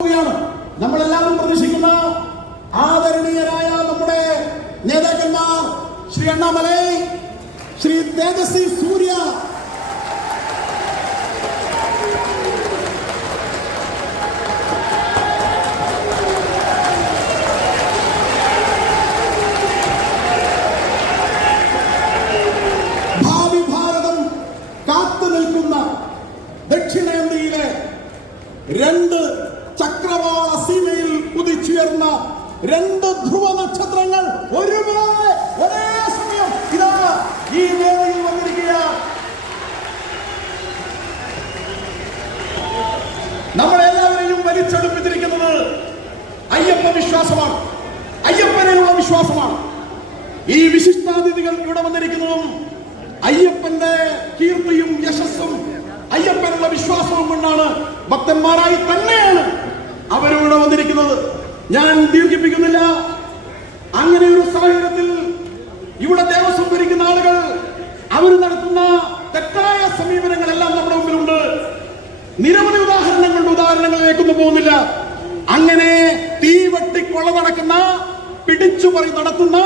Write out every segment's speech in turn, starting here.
നമ്മളെല്ലാവരും പ്രതീക്ഷിക്കുന്ന ആദരണീയരായ നമ്മുടെ നേതാക്കന്മാർ ശ്രീ അണ്ണാമലൈ, ശ്രീ തേജസ്വി സൂര്യ, ഭാവി ഭാരതം കാത്തു നിൽക്കുന്ന ദക്ഷിണേന്ത്യയിലെ രണ്ട് ചക്രവാള സീമയിൽ ഉദിച്ചുയർന്ന രണ്ട് ധ്രുവ നക്ഷത്രങ്ങൾ ഒരുപോലെ ഒരേ സമയം ഇതാ ഈ വേദിയിൽ വന്നിരിക്കുകയാണ്. നമ്മളെല്ലാവരെയും വലിച്ചെടുപ്പിച്ചിരിക്കുന്നത് അയ്യപ്പ വിശ്വാസമാണ്, അയ്യപ്പനെയുള്ള വിശ്വാസമാണ്. ഈ വിശിഷ്ടാതിഥികൾ ഇവിടെ വന്നിരിക്കുന്നതും അയ്യപ്പന്റെ കീർത്തിയും യശസ്സും അയ്യപ്പനുള്ള വിശ്വാസവും കൊണ്ടാണ്, ഭക്തന്മാരായി തന്നെയാണ് അവരിവിടെ വന്നിരിക്കുന്നത്. ഞാൻ ദീർഘിപ്പിക്കുന്നില്ല. അങ്ങനെ ഒരു സാഹചര്യത്തിൽ ഇവിടെ ദേവസ്വം ഭരിക്കുന്ന ആളുകൾ അവർ നടത്തുന്ന തെറ്റായ സമീപനങ്ങളെല്ലാം നമ്മുടെ മുമ്പിലുണ്ട്. നിരവധി ഉദാഹരണങ്ങളിലേക്കൊന്നും പോകുന്നില്ല. അങ്ങനെ തീവെട്ടിക്കൊള്ള നടക്കുന്ന, പിടിച്ചുപറി നടത്തുന്ന,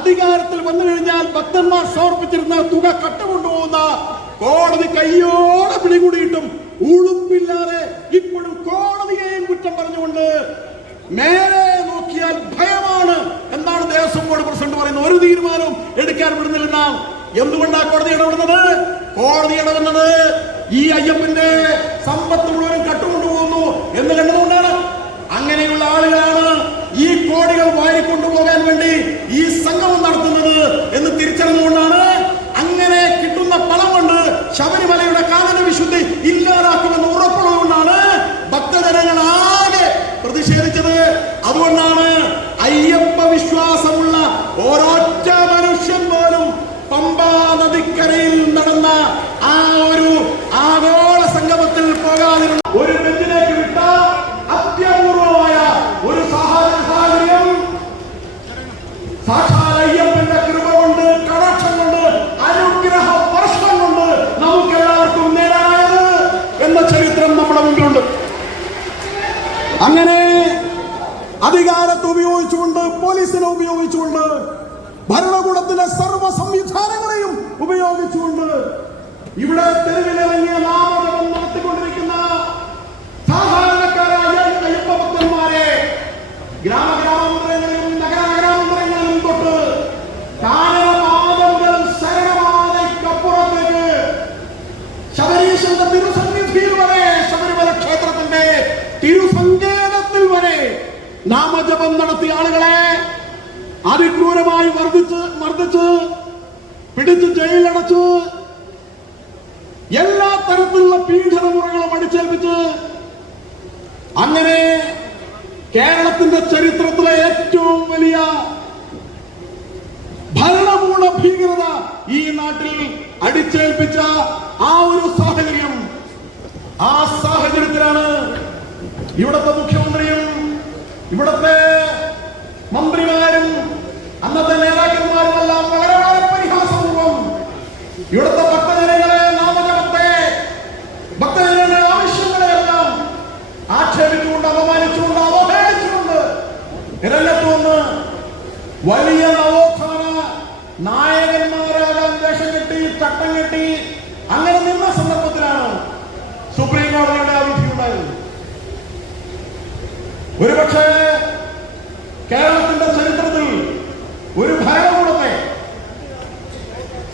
അധികാരത്തിൽ വന്നു കഴിഞ്ഞാൽ ഭക്തന്മാർ സമർപ്പിച്ചിരുന്ന തുക കട്ടുകൊണ്ടുപോകുന്ന, കോടതി കയ്യോടെ പിടികൂടിയിട്ടും ഉളുപ്പില്ലാതെ ഇപ്പോഴും കോടതിയെയും കുറ്റം പറഞ്ഞുകൊണ്ട് മേലെ നോക്കിയാൽ ഭയമാണ് എന്നാണ് ദേവസ്വം ബോർഡ് പ്രസിഡന്റ് പറയുന്നത്. ഒരു തീരുമാനവും എടുക്കാൻ വിടുന്നില്ല. എന്തുകൊണ്ടാണ് കോടതി ഇടപെടുന്നത്? കോടതി ഇടപെടുന്നത് ഈ അയ്യപ്പന്റെ സമ്പത്ത് മുഴുവൻ കട്ടുകൊണ്ടുപോകുന്നു എന്ന് കണ്ടതുകൊണ്ടാണ്. അങ്ങനെയുള്ള ആളുകളാണ് ഈ കോടികൾ വാരിക്കൊണ്ടുപോകാൻ വേണ്ടി ഈ സംഗമം നടത്തുന്നത് എന്ന് തിരിച്ചറിഞ്ഞുകൊണ്ടാണ്, അങ്ങനെ കിട്ടുന്ന പണം കൊണ്ട് ശബരിമലയുടെ കാനന വിശുദ്ധി ഇല്ലാതാക്കുമെന്ന് ഉറപ്പുള്ളതുകൊണ്ടാണ് ഭക്തജനങ്ങൾ ആകെ പ്രതിഷേധിച്ചത്. അതുകൊണ്ടാണ് അയ്യപ്പ വിശ്വാസമുള്ള ഓരോറ്റ മനുഷ്യൻ പോലും പമ്പാ നദിക്കരയിൽ നടന്ന ആ ഒരു ആഗോള സംഗമത്തിൽ പോകാതിരുന്ന ഒരു ബെഞ്ചിലേക്ക് വിട്ട അത്യപൂർവമായ ഒരു സാഹചര്യം സാക്ഷാൽ അയ്യപ്പന്റെ കൃപ കൊണ്ട്, കടാക്ഷം കൊണ്ട്, അനുഗ്രഹ വർഷം കൊണ്ട് നമുക്ക് എല്ലാവർക്കും നേടാനായത് എന്ന ചരിത്രം നമ്മുടെ മുമ്പിലുണ്ട്. അങ്ങനെ അധികാരത്തെ ഉപയോഗിച്ചുകൊണ്ട്, പോലീസിനെ ഉപയോഗിച്ചുകൊണ്ട്, ഭരണകൂടത്തിന്റെ സർവ്വ സംവിധാനങ്ങളെയും ഉപയോഗിച്ചുകൊണ്ട് ഇവിടെ തെരുവിലിറങ്ങിയ നാമജപം നടത്തിക്കൊണ്ടിരിക്കുന്ന സാധാരണക്കാരായ അയ്യപ്പ ഭക്തന്മാരെ ഗ്രാമഗ്രാമാന്തരങ്ങളിലും നഗരാന്തരങ്ങളിലും തൊട്ട് കാനനപാത മുതൽ ശരണപാതയ്ക്കപ്പുറത്തേക്ക് ശബരീശന്റെ തിരുസന്നിധിയിൽ വരെ, ശബരിമല ക്ഷേത്രത്തിന്റെ തിരുസങ്കേതത്തിൽ വരെ നാമജപം നടത്തിയ ആളുകളെ അതിക്രൂരമായി മർദ്ദിച്ച് പിടിച്ച് ജയിലടച്ച് എല്ലാ തരത്തിലുള്ള പീഡനമുറകളും അടിച്ചേൽപ്പിച്ച്, അങ്ങനെ കേരളത്തിന്റെ ചരിത്രത്തിലെ ഏറ്റവും വലിയ ഭരണകൂട ഭീകരത ഈ നാട്ടിൽ അടിച്ചേൽപ്പിച്ച ആ ഒരു സാഹചര്യം, ആ സാഹചര്യത്തിലാണ് ഇവിടുത്തെ മുഖ്യമന്ത്രിയും ഇവിടുത്തെ മന്ത്രിമാരും അന്നത്തെ നേതാക്കന്മാരും എല്ലാം വളരെ വളരെ പരിഹാസപൂർവം ഇവിടുത്തെ ഭക്തജനങ്ങളെ, നാമജപത്തെ, ഭക്തജനങ്ങളുടെ ആവശ്യങ്ങളെയെല്ലാം ആക്ഷേപിച്ചുകൊണ്ട്, അപമാനിച്ചുകൊണ്ട്, അവഹേളിച്ചുകൊണ്ട് രംഗത്ത് വന്ന് വലിയ നവോത്ഥാന നായകന്മാരാകാൻ വേഷം കെട്ടി, ചട്ടം കെട്ടി അങ്ങനെ നിന്ന സന്ദർഭത്തിലാണ് സുപ്രീം കോടതിയുടെ ആ വിധി ഉണ്ടായത്. ഒരുപക്ഷെ കേരളത്തിന്റെ ചരിത്രത്തിൽ ഒരു ഭരണകൂടത്തെ,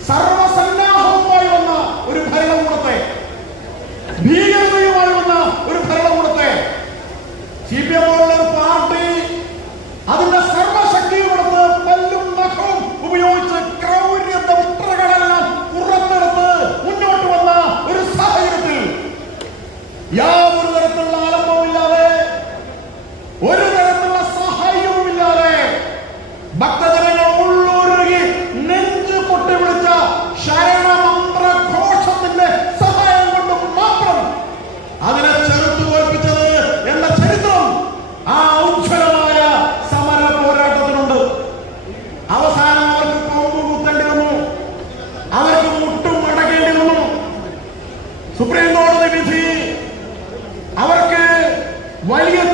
സർവസന്നാഹവുമായി വന്ന ഒരു ഭരണകൂടത്തെ, ഭീകരതയുമായി വന്ന ഒരു ഭരണകൂടത്തെ, CPM പോലുള്ള ഒരു പാർട്ടി അതിന്റെ സർവശക്തിയും കൊടുത്ത് പല്ലും നഖവും ഉപയോഗിച്ച് ക്രൗര്യത്തെ മുദ്രകളെല്ലാം പുറത്തെടുത്ത് മുന്നോട്ട് വന്ന ഒരു സാഹചര്യത്തിൽ യാതൊരു തരത്തിലുള്ള ആലംബവുമില്ലാതെ, ഒരു തരത്തിലുള്ള സഹായവുമില്ലാതെ ഭക്തജനങ്ങൾ ഉള്ളൂരുകി നെഞ്ചു പൊട്ടി വിളിച്ച ശരണമന്ത്ര ഘോഷത്തിന്റെ സഹായം കൊണ്ട് മാത്രം അതിനെ ചെറുത്തു തോൽപ്പിച്ചത് എന്ന ചരിത്രം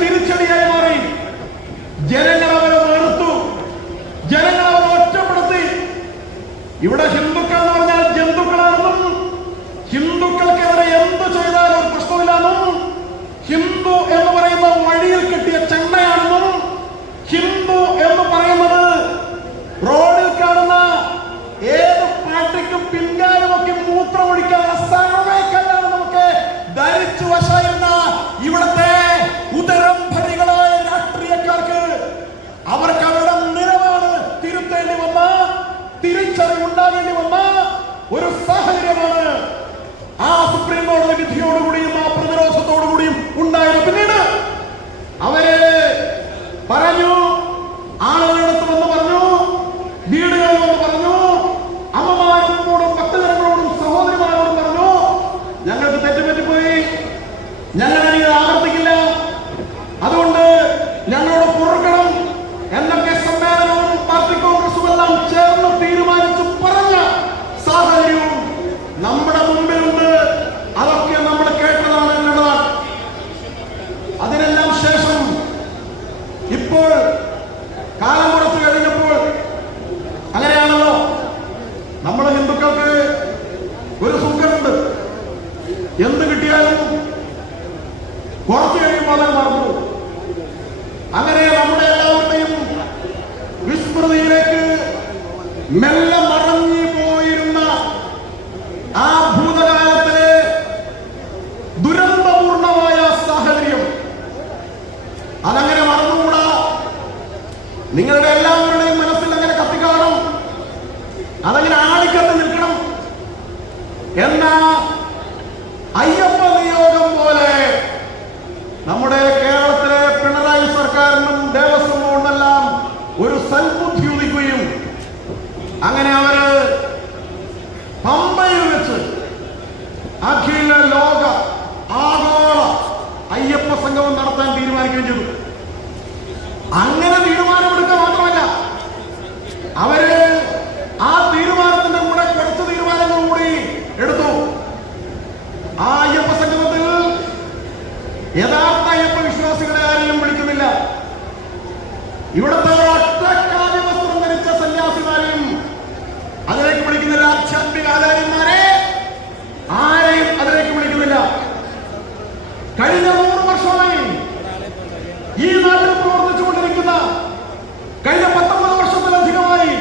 തിരിച്ചടിയായി മാറി. ജനങ്ങൾ അവരെ വെറുത്തു, ജനങ്ങൾ അവരെ ഒറ്റപ്പെടുത്തി. ഇവിടെ ഹിന്ദുക്കൾ എന്ന് പറഞ്ഞാൽ ജന്തുക്കളാണെന്നും ഹിന്ദുക്കൾക്കെതിരെ എന്ത് ചെയ്താലും പ്രശ്നമില്ലാന്നും ഹിന്ദു എന്ന് പറയുന്ന വഴിയിൽ കെട്ടിയ ചെണ്ണയാണെന്നും ഹിന്ദു എന്ന് പറയുന്നത് റോഡിൽ കാണുന്ന ഏത് പാർട്ടിക്കും പിൻകാലുമൊക്കെ മൂത്രമൊഴിക്കാനുള്ള സർവേക്കല്ലാണ് നമുക്ക് ധരിച്ചു വശയുന്ന ഇവിടുത്തെ ഉദരംഭരികളായ രാഷ്ട്രീയക്കാർക്ക് അവർക്ക് അവരുടെ നിലപാട് തിരുത്തേണ്ടി വന്ന, തിരിച്ചറിവുണ്ടാകേണ്ടി വന്ന ഒരു സാഹചര്യമാണ് ആ സുപ്രീം കോടതി വിധിയോടുകൂടിയും ആ പ്രതിരോധത്തോടുകൂടിയും ഉണ്ടായത്. പിന്നീട് അവര് പറഞ്ഞു, ആളുകളടുത്ത് വന്ന് പറഞ്ഞു, വീടുകളിൽ വന്ന് പറഞ്ഞു, അമ്മമാരോടും ഭക്തജനങ്ങളോടും സഹോദരിമാരോടും പറഞ്ഞു, ഞങ്ങൾക്ക് തെറ്റുപറ്റിപ്പോയി, ഞങ്ങൾ ഇത് ആവർത്തിക്കില്ല, അതുകൊണ്ട് ഞങ്ങളോട് പൊറുക്കണം എന്നൊക്കെ സമ്മേളനവും പാർട്ടി കോൺഗ്രസും എല്ലാം ചേർന്ന് തീരുമാനിച്ചു പറഞ്ഞ സാഹചര്യവും നമ്മുടെ മുമ്പിലുണ്ട്. അതൊക്കെ നമ്മൾ കേട്ടതാണ്, കണ്ടതാണ്. അതിനെല്ലാം ശേഷം ഇപ്പോൾ കാലം കുറച്ച് കഴിഞ്ഞപ്പോൾ അങ്ങനെയാണല്ലോ, നമ്മൾ ഹിന്ദുക്കൾക്ക് ഒരു സൂക്കറുണ്ട്, എന്ത് കിട്ടിയാലും കുറച്ച് കഴിയുമ്പോൾ അത് മറന്നു. അങ്ങനെ നമ്മുടെ എല്ലാവരുടെയും വിസ്മൃതിയിലേക്ക് മെല്ലെ മറഞ്ഞു പോയിരുന്ന ആ ഭൂതകാലത്തിലെ ദുരന്തപൂർണമായ സാഹചര്യം അതങ്ങനെ മറന്നുകൂടാ. നിങ്ങളുടെ എല്ലാവരുടെയും മനസ്സിൽ അങ്ങനെ കത്തിക്കാണും, അതങ്ങനെ ആളിക്കത്ത് നിൽക്കണം എന്ന അയ്യപ്പ നിയോഗം പോലെ നമ്മുടെ കേരളത്തിലെ പിണറായി സർക്കാരിനും ദേവസ്വം ബോർഡിനെല്ലാം ഒരു സൽബുദ്ധി ഉദിക്കുകയും അങ്ങനെ അവര് പമ്പയിൽ വെച്ച് അഖില ലോക ആഗോള അയ്യപ്പ സംഗമം നടത്താൻ തീരുമാനിക്കുകയും ചെയ്തു. അങ്ങനെ തീരുമാനമെടുക്കുക മാത്രമല്ല, അവര് ആ തീരുമാനത്തിന്റെ കൂടെ കുറച്ച് തീരുമാനങ്ങൾ കൂടി എടുത്തു. ആ അയ്യപ്പ സംഗമത്തിൽ യഥാർത്ഥ അയ്യപ്പ വിശ്വാസികളെ ആരെയും വിളിക്കുന്നില്ല. ഇവിടുത്തെ ഒറ്റ കാവ്യ വസ്ത്രം ധരിച്ച സന്യാസിമാരെയും അതിലേക്ക് വിളിക്കുന്നില്ല. ആധ്യാത്മിക ആചാര്യന്മാരെ ആരെയും അതിലേക്ക് വിളിക്കുന്നില്ല. കഴിഞ്ഞ 100 വർഷമായി ഈ നാട്ടിൽ പ്രവർത്തിച്ചുകൊണ്ടിരിക്കുന്ന, കഴിഞ്ഞ 19 വർഷത്തിലധികമായി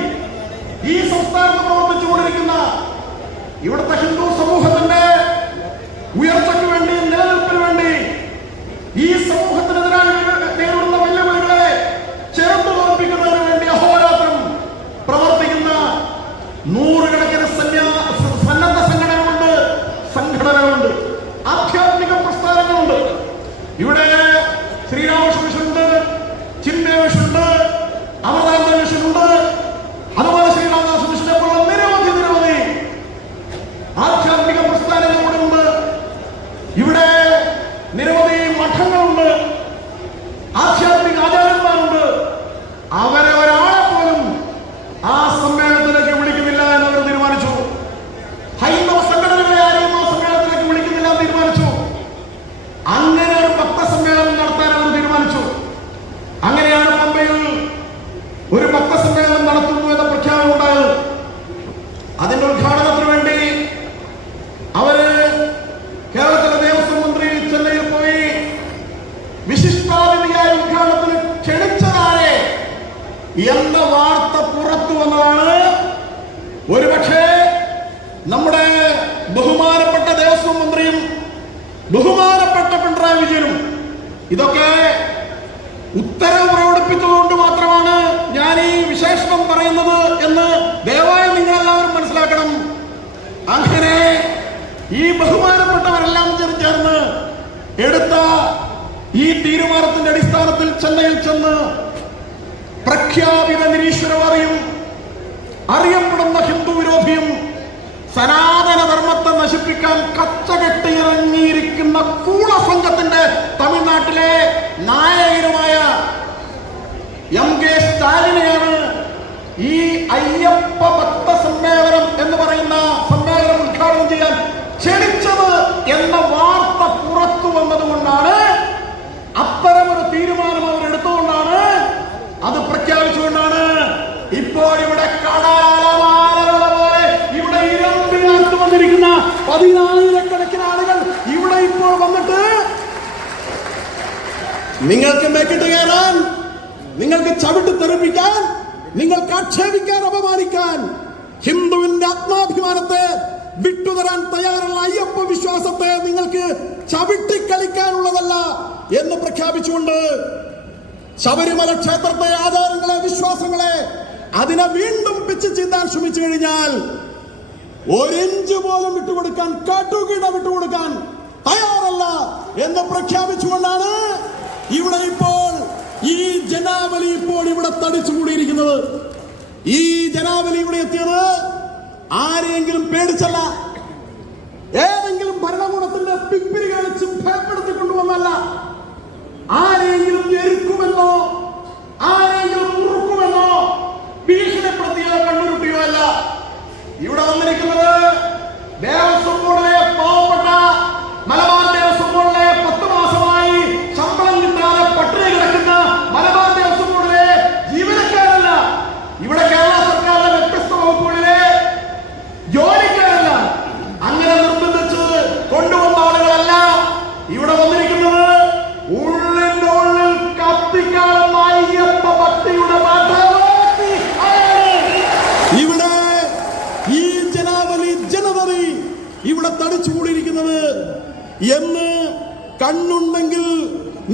ഈ സംസ്ഥാനത്ത് പ്രവർത്തിച്ചുകൊണ്ടിരിക്കുന്ന ഇവിടുത്തെ ഹിന്ദു സമൂഹത്തിന്റെ ഉയർച്ചയ്ക്ക് വേണ്ടി, നിലനിൽപ്പിന് വേണ്ടി, ഈ സമൂഹത്തിനെതിരായി നേരിടുന്ന വെല്ലുവിളികളെ ചെറുത്തു തോൽപ്പിക്കുന്നതിന് വേണ്ടി അഹോരാത്രം പ്രവർത്തിക്കുന്ന നൂറുകണക്കിന് സന്നദ്ധ സംഘടനകളുണ്ട്, ആധ്യാത്മിക പ്രസ്ഥാനങ്ങളുണ്ട്. ഇവിടെ ശ്രീരാമകൃഷ്ണ മിഷനുണ്ട്, ചിന്മയ മിഷനുണ്ട്, അമൃതാനന്ദ മിഷനുണ്ട്, അതുപോലെ ശ്രീരാമദാസ മിഷനെ പോലുള്ള നിരവധി ആധ്യാത്മിക പ്രസ്ഥാനങ്ങളുണ്ട്. ഇവിടെ നിരവധി മഠങ്ങളുണ്ട്, ആധ്യാത്മിക ആചാര്യന്മാരുണ്ട്. അവരെ ഒരാളെ പോലും ആ സമ്മേളനത്തിലേക്ക് വിളിക്കുന്നില്ല എന്നവർ തീരുമാനിച്ചു. ഹൈന്ദവ സംഘടനകളെ ആരെയും ആ സമ്മേളനത്തിലേക്ക് വിളിക്കുന്നില്ല എന്ന് തീരുമാനിച്ചു. അങ്ങനെ ഒരു ഭക്ത സമ്മേളനം നടത്താൻ അവർ തീരുമാനിച്ചു. അങ്ങനെയാണ് പമ്പയിൽ ഒരു ഭക്ത സമ്മേളനം നടത്തുന്നു എന്ന പ്രഖ്യാപനം ഉണ്ടായത്. അതിന്റെ ഉദ്ഘാടനത്തിന് വേണ്ടി അവര് കേരളത്തിലെ ദേവസ്വം മന്ത്രി ചെന്നൈയിൽ പോയി വിശിഷ്ടാതിഥിയായ ഉദ്ഘാടനത്തിന് ക്ഷണിച്ചതാരെ എന്ന വാർത്ത പുറത്തു വന്നതാണ്. ഒരുപക്ഷെ നമ്മുടെ ബഹുമാനപ്പെട്ട ദേവസ്വം മന്ത്രിയും ബഹുമാനപ്പെട്ട പിണറായി വിജയനും ഇതൊക്കെ ഉത്തരവ് പ്രകടിപ്പിച്ചതുകൊണ്ട് മാത്രമാണ് ഞാൻ ഈ വിശേഷണം പറയുന്നത് എന്ന് ദയവായി നിങ്ങളെല്ലാവരും മനസ്സിലാക്കണം. അങ്ങനെ ഈ ബഹുമാനപ്പെട്ടവരെല്ലാം ചേർന്ന് എടുത്ത ഈ തീരുമാനത്തിന്റെ അടിസ്ഥാനത്തിൽ ചെന്നൈയിൽ ചെന്ന് പ്രഖ്യാപിത നിരീശ്വരവാദിയും അറിയപ്പെടുന്ന ഹിന്ദു വിരോധിയും സനാതന ധർമ്മത്തെ നശിപ്പിക്കാൻ കച്ചകെട്ടിയിറങ്ങിയിരിക്കുന്ന കൂള സംഘത്തിന്റെ തമിഴ്നാട്ടിലെ നായകനുമായ MK സ്റ്റാലിനെയാണ് ഈ അയ്യപ്പ ഭക്ത സമ്മേളനം എന്ന് പറയുന്ന സമ്മേളനം ഉദ്ഘാടനം ചെയ്യാൻ ക്ഷണിച്ചത് എന്ന വാർത്ത പുറത്തു വന്നതുകൊണ്ടാണ് അത്തരമൊരു ഇപ്പോൾ ഇവിടെ കടലാലമാലകളുടെ പോലെ ഇവിടെ ഇരമ്പി നടത്തു വന്നിരിക്കുന്ന 10,000-കണക്കിന് ആളുകൾ ഇവിടെ ഇപ്പോൾ വന്നിട്ട് നിങ്ങൾക്ക് മേക്കിട്ട് കയറാൻ, നിങ്ങൾക്ക് ചവിട്ടി തെറിപ്പിക്കാൻ, നിങ്ങൾക്ക് ആക്ഷേപിക്കാൻ, അപമാനിക്കാൻ, ഹിന്ദുവിന്റെ ആത്മാഭിമാനത്തെ വിട്ടുതരാൻ തയ്യാറുള്ള അയ്യപ്പ വിശ്വാസത്തെ നിങ്ങൾക്ക് ചവിട്ടിക്കളിക്കാനുള്ളതല്ല എന്ന് പ്രഖ്യാപിച്ചുകൊണ്ട് ശബരിമല ക്ഷേത്രത്തെ, ആചാരങ്ങളെ, വിശ്വാസങ്ങളെ അതിനെ വീണ്ടും പിച്ച് ചീന്താൻ ശ്രമിച്ചു കഴിഞ്ഞാൽ 1 ഇഞ്ച് പോലും വിട്ടുകൊടുക്കാൻ, കാട്ടുകീട വിട്ടുകൊടുക്കാൻ തയ്യാറല്ല എന്ന് പ്രഖ്യാപിച്ചുകൊണ്ടാണ് ഇവിടെ ഇപ്പോൾ ഈ ജനാവലി ഇപ്പോൾ ഇവിടെ തടിച്ചുകൂടിയിരിക്കുന്നത്. ഈ ജനാവലി ഇവിടെ എത്തിയത് ആരെയെങ്കിലും പേടിച്ചല്ല, ഏതെങ്കിലും ഭരണകൂടത്തിന്റെ പിപ്പിരി കളിച്ച് ഭയപ്പെടുത്തിക്കൊണ്ടുവന്നല്ല, ആരെങ്കിലും ഞെരുക്കുമെന്നോ ആരെങ്കിലും മുറുക്കുമെന്നോ ഭീഷണിപ്പെടുത്തിയോ കണ്ണുരുട്ടിയോ അല്ല. ഇവിടെ വന്നിരിക്കുന്നത് ദേവസ്വം ബോർഡിലെ പാവപ്പെട്ട മലബാർ ദേവസ്വം ബോർഡിലെ 10 മാസമായി ശമ്പളം കിട്ടാതെ പട്ടിണി കിടക്കുന്ന മലബാർ ദേവസ്വം ബോർഡിലെ ജീവനക്കാരല്ല. ഇവിടെ കേരള സർക്കാരിന്റെ വ്യത്യസ്ത വകുപ്പുകളിലെ ജോലിക്കാരല്ല. അങ്ങനെ നിർബന്ധിച്ച് കൊണ്ടുവന്ന ആളുകളല്ല ഇവിടെ വന്നിരിക്കുന്നത്. ഉള്ളിന്റെ ഉള്ളിൽ കത്തിക്കാളുന്ന അയ്യപ്പ ഭക്തിയുടെ ഇവിടെ ഈ ജനാവലി ജനതറി ഇവിടെ തടിച്ചുകൂടിയിരിക്കുന്നത് എന്ന് കണ്ണുണ്ടെങ്കിൽ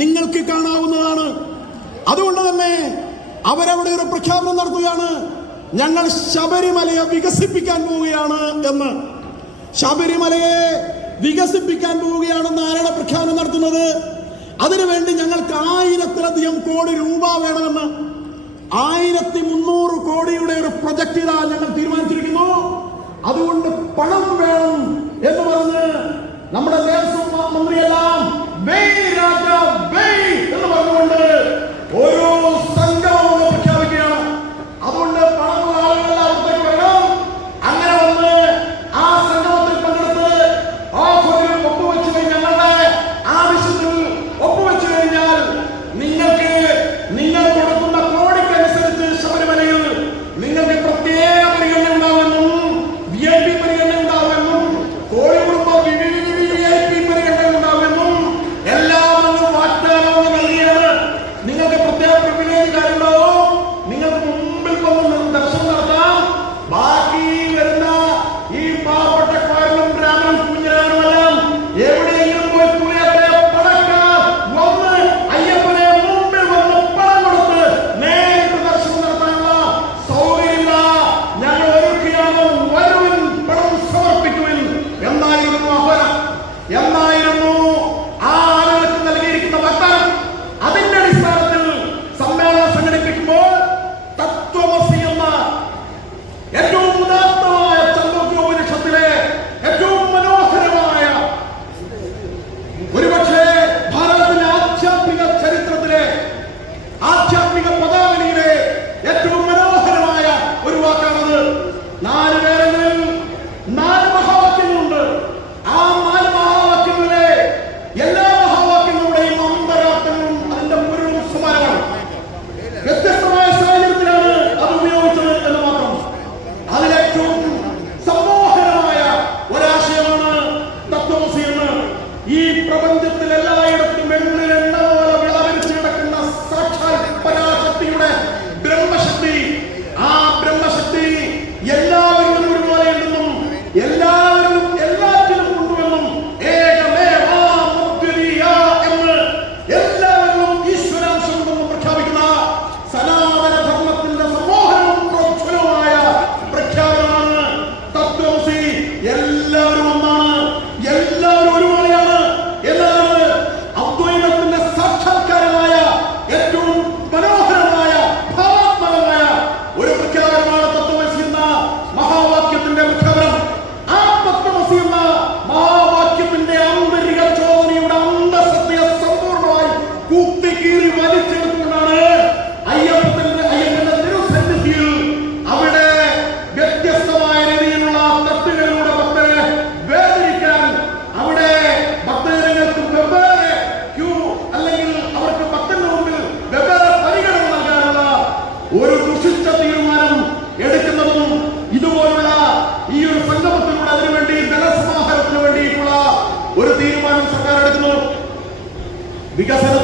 നിങ്ങൾക്ക് കാണാവുന്നതാണ്. അതുകൊണ്ട് തന്നെ അവരവിടെ ഒരു പ്രഖ്യാപനം നടത്തുകയാണ്, ഞങ്ങൾ ശബരിമലയെ വികസിപ്പിക്കാൻ പോവുകയാണ് എന്ന്. ശബരിമലയെ വികസിപ്പിക്കാൻ പോവുകയാണെന്ന് ആരാണ് പ്രഖ്യാപനം നടത്തുന്നത്? അതിനുവേണ്ടി ഞങ്ങൾക്ക് 1000-ലധികം കോടി രൂപ വേണമെന്ന് 1300 കോടിയുടെ ഒരു പ്രൊജക്ട് ഇതാ ഞങ്ങൾ തീരുമാനിച്ചിരിക്കുന്നു. അതുകൊണ്ട് പണം വേണം എന്ന് പറഞ്ഞ് നമ്മുടെ ദേവസ്വം മന്ത്രിയെല്ലാം എന്ന് പറഞ്ഞുകൊണ്ട് ഓരോ സംഘവും പ്രഖ്യാപിക്കുകയാണ്. അതുകൊണ്ട് പണമുള്ള ആളുകൾ അവിടത്തേക്ക് വരണം. അങ്ങനെ വന്ന് ആ സംഗമത്തിൽ പങ്കെടുത്ത് ഓഫറിൽ ഒപ്പുവെച്ചു കഴിഞ്ഞാൽ, ഞങ്ങളുടെ ആവശ്യത്തിൽ ഒപ്പുവെച്ചു കഴിഞ്ഞാൽ നിങ്ങൾ കൊടുക്കുന്ന കോടിക്കനുസരിച്ച് ശബരിമലയിൽ നിങ്ങൾക്ക് പ്രത്യേക പരിഗണന ഉണ്ടാവുമെന്നും VIP പരിഗണന ഉണ്ടാവുമെന്നും കോഴി കുടുംബം VIP പരിഗണന ഉണ്ടാവുമെന്നും എല്ലാം വാഗ്ദാനം നൽകിയാണ്. നിങ്ങൾക്ക് പ്രത്യേക പ്രിവിലേജ് കാര്യമുണ്ടാവും. നിങ്ങൾക്ക് മുമ്പിൽ വന്ന് ദർശനം നടത്താം. ബാക്കി വരുന്ന ഈ പാവപ്പെട്ട കോയലും രാമനും കുഞ്ഞിരാനുമെല്ലാം എവിടെയെങ്കിലും പോയി തുണിയത്തെ പടക്കാൻ വന്ന് അയ്യപ്പനെ മുമ്പിൽ വന്ന് പണം കൊടുത്ത് നേരിട്ട് ദർശനം നടത്താനുള്ള സൗകര്യമില്ല. ഞങ്ങൾ ഒരുക്കുകയാണ്, വരുവിൻ, പണം സമർപ്പിക്കുവിൻ എന്നായിരുന്നു ആഹ്വാനം, എന്നായിരുന്നു ആ ആളുകൾക്ക് നൽകിയിരിക്കുന്ന വാഗ്ദാനം. അതിന്റെ അടിസ്ഥാനത്തിൽ സമ്മേളനം സംഘടിപ്പിക്കുമ്പോൾ തത്വമസി എന്ന ഏറ്റവും ഉദാത്തമായ ചന്ദ്രോപനിഷത്തിലെ ഏറ്റവും മനോഹരമായ, ഒരുപക്ഷെ ഭാരതത്തിന്റെ ആധ്യാത്മിക ചരിത്രത്തിലെ, ആധ്യാത്മിക പദാവലിയിലെ ഏറ്റവും മനോഹരമായ ഒരു വാക്കാണത്. 4 പേരങ്ങളിൽ 4 മഹാവാക്യങ്ങളുണ്ട്. ആ 4 മഹാവാക്യങ്ങളിലെ എല്ലാ മഹാവാക്യങ്ങളുടെയും അന്തരാർത്ഥങ്ങളും അതിന്റെ പൊരുളും സമാനമാണ്. വ്യത്യസ്തമായ സാഹചര്യത്തിലാണ് അത് ഉപയോഗിച്ചത് എന്ന് മാത്രം. അതിലേറ്റവും സമ്മോഹനമായ ഒരാശയമാണ് തത്വമസി എന്ന്. ഈ പ്രപഞ്ചത്തിൽ എല്ലായിടത്തും എണ്ണ പോലെ വിളവരിച്ചു കിടക്കുന്ന സാക്ഷാൽ പരാശക്തിയുടെ ബ്രഹ്മശക്തി, ആ ബ്രഹ്മശക്തി എല്ലാവരിലും ഒരുപോലെ ഉണ്ടെന്നും എല്ലാവരിലും എല്ലാറ്റിലും ഉണ്ടെന്നും എന്ന് എല്ലാവരിലും ഈശ്വരാംശം ഉണ്ടെന്നും പ്രഖ്യാപിക്കുന്ന സനാതന ധർമ്മത്തിന്റെ സമ്മോഹനവും പ്രോജ്വലവുമായ പ്രഖ്യാപനമാണ് തത്വമസി. എല്ലാവരും ഒന്നാണ്, എല്ലാവരും ഒരുപോലെയാണ് എന്നാണ് അദ്വൈതത്തിന്റെ സാക്ഷാത്കാരമായ ഏറ്റവും മനോഹരമായ ഭാവാത്മകമായ ഒരു പ്രഖ്യാപനമാണ് തത്വമസി എന്ന മഹാവാക്യത്തിന്റെ പ്രഖ്യാപനം. ആ തത്വമസി എന്ന മഹാവാക്യത്തിന്റെ ആന്തരിക ചോദനയുടെ അന്തസത്തയെ സമ്പൂർണ്ണമായി കൂത്തിക്കീറി വലിച്ചെടുത്തുകൊണ്ടാണ് അയ്യപ്പന്റെ തിരുസന്നിധിയിൽ അവിടെ വ്യത്യസ്തമായ രീതിയിലുള്ള തട്ടുകളിലൂടെ ഭക്തരെ വേദനിക്കാൻ, അവിടെ ഭക്തജനങ്ങൾക്ക് വെവ്വേറെ ക്യൂ അല്ലെങ്കിൽ അവർക്ക് ഭക്തന്റെ മുമ്പിൽ വെവ്വേറെ പരിഗണന നൽകാനുള്ള ഒരു ദുഷിച്ച തീരുമാനം വികസന